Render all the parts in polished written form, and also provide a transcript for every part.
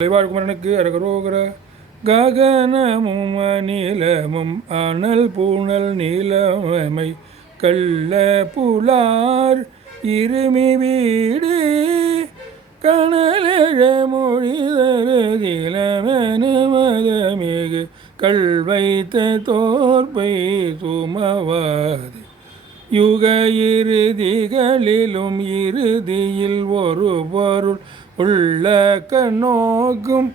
வாழ்குமரனுக்கு அரகரோகர ககனமும் நீலமும் அனல் பூணல் நீலமை கள்ள புலார் இருமி வீடு கனலெழ மொழிதருதிலமெனமதமிகு கள்வைத்த தோற்பை சுமவாது யுக இறுதிகளிலும் இறுதியில் ஒரு பொருள் உள்ள கண்ணோக்கும்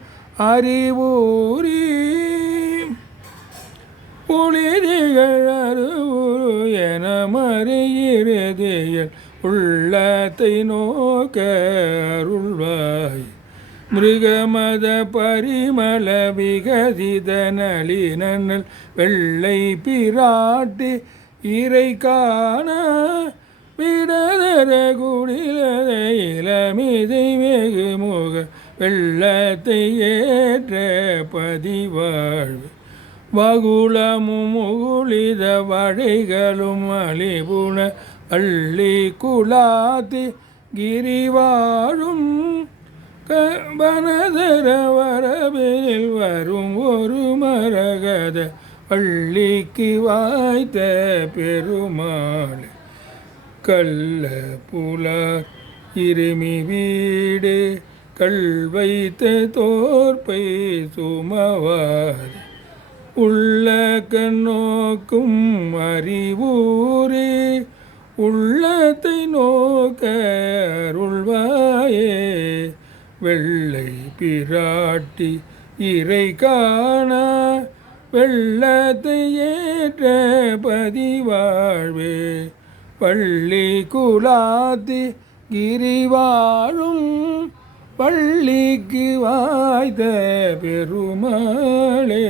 அறிவூரி புலிதிகள் அறிவுரு என மறியிறுதியில் உள்ளத்தை நோக்க அருள்வாய் மிருகமத பரிமள விகசித நளினல் வெள்ளை பிராட்டி இறை காண விடதர குடிலதை இளமிதை வெகு முக வெள்ளத்தை ஏற்ற பதிவாழ்வு வகுளமும் முகுளித வழைகளும் அழிபுண அள்ளி குலாத்தி கிரிவாழும் வனதர வரபில் வரும் ஒரு மரகத பள்ளிக்கு வாய்த்த பெருமாள் கள்ள புலார் இருமி வீடு கள்வைத்த தோற்பை சுமவாது உள்ள கண்ணோக்கும் அறிவூரே உள்ளத்தை நோக்க அருள்வாயே வெள்ளை பிராட்டி இறை காண வெள்ளத்தை ஏற்ற பதிவாழ்வே பள்ளி குலாத்தி கிரிவாழும் பள்ளிக்கு வாய்த்த பெருமாளே.